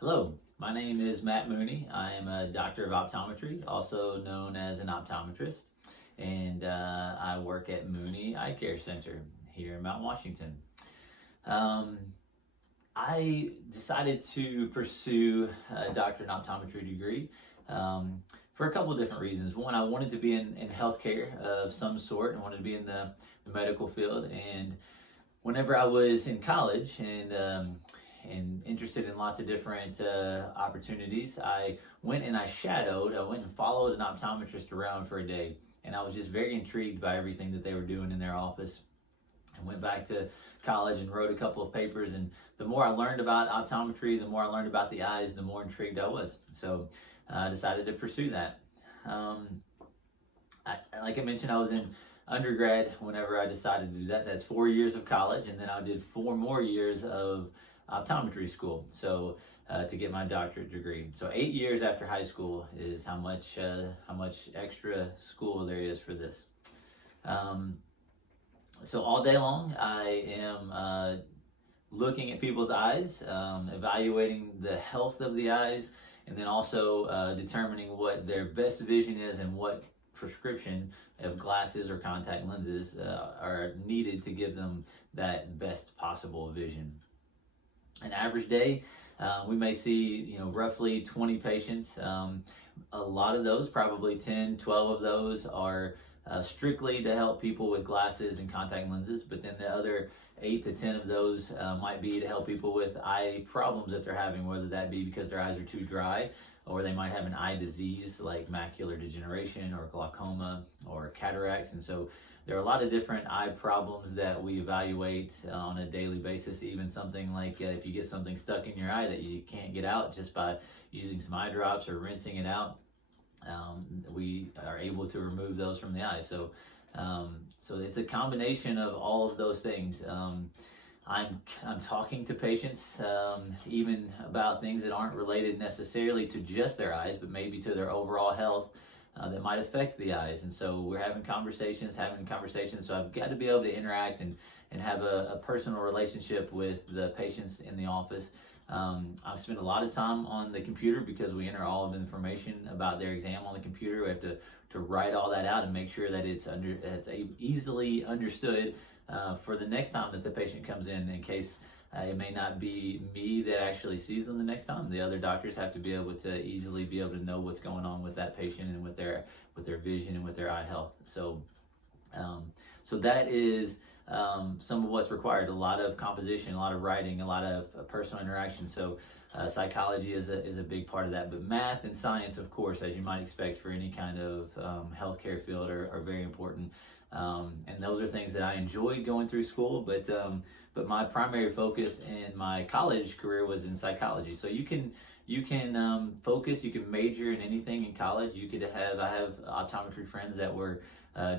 Hello, my name is Matt Mooney. I am a doctor of optometry, also known as an optometrist, and I work at Mooney EyeCare Centre here in Mount Washington. I decided to pursue a doctorate in optometry degree for a couple of different reasons. One, I wanted to be in healthcare of some sort. I wanted to be in the medical field. And whenever I was in college and interested in lots of different opportunities, I went and followed an optometrist around for a day. And I was just very intrigued by everything that they were doing in their office. I went back to college and wrote a couple of papers, and the more I learned about optometry, the more I learned about the eyes, the more intrigued I was. So I decided to pursue that. Like I mentioned, I was in undergrad whenever I decided to do that. That's 4 years of college, and then I did 4 more years of optometry school, so to get my doctorate degree. So 8 years after high school is how much extra school there is for this. So all day long, I am looking at people's eyes, evaluating the health of the eyes, and then also determining what their best vision is and what prescription of glasses or contact lenses are needed to give them that best possible vision. An average day, we may see, roughly 20 patients. A lot of those, probably 10, 12 of those are strictly to help people with glasses and contact lenses, but then the other 8 to 10 of those might be to help people with eye problems that they're having, whether that be because their eyes are too dry, or they might have an eye disease like macular degeneration or glaucoma or cataracts. And so there are a lot of different eye problems that we evaluate on a daily basis. Even something like if you get something stuck in your eye that you can't get out just by using some eye drops or rinsing it out, we are able to remove those from the eye. So it's a combination of all of those things. I'm talking to patients even about things that aren't related necessarily to just their eyes, but maybe to their overall health that might affect the eyes. And so we're having conversations. So I've got to be able to interact and have a personal relationship with the patients in the office. I've spent a lot of time on the computer because we enter all of the information about their exam on the computer. We have to write all that out and make sure that it's easily understood for the next time that the patient comes in case it may not be me that actually sees them the next time. The other doctors have to be able to easily be able to know what's going on with that patient and with their vision and with their eye health. So that is some of what's required. A lot of composition, a lot of writing, a lot of personal interaction. So psychology is a big part of that. But math and science, of course, as you might expect for any kind of healthcare field, are very important. And those are things that I enjoyed going through school, but my primary focus in my college career was in psychology. So you can focus, you can major in anything in college. I have optometry friends that were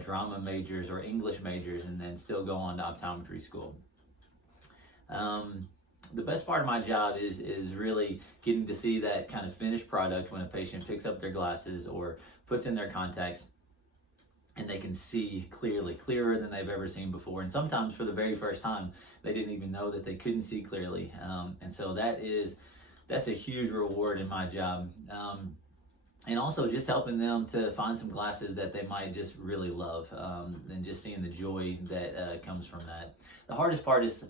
drama majors or English majors and then still go on to optometry school. The best part of my job is really getting to see that kind of finished product when a patient picks up their glasses or puts in their contacts and they can see clearer than they've ever seen before. And sometimes for the very first time, they didn't even know that they couldn't see clearly. And so that's a huge reward in my job. And also just helping them to find some glasses that they might just really love, and just seeing the joy that comes from that. The hardest part is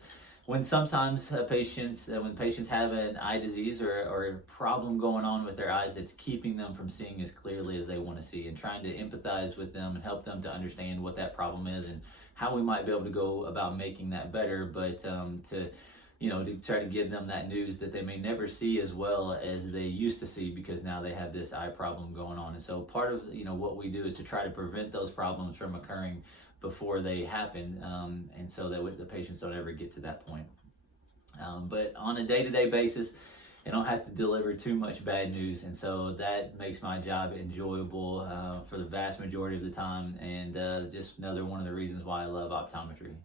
when sometimes patients have an eye disease or a problem going on with their eyes that's keeping them from seeing as clearly as they want to see, and trying to empathize with them and help them to understand what that problem is and how we might be able to go about making that better, but to try to give them that news that they may never see as well as they used to see because now they have this eye problem going on. And so part of what we do is to try to prevent those problems from occurring before they happen, and so that the patients don't ever get to that point. But on a day-to-day basis, I don't have to deliver too much bad news, and so that makes my job enjoyable for the vast majority of the time, and just another one of the reasons why I love optometry.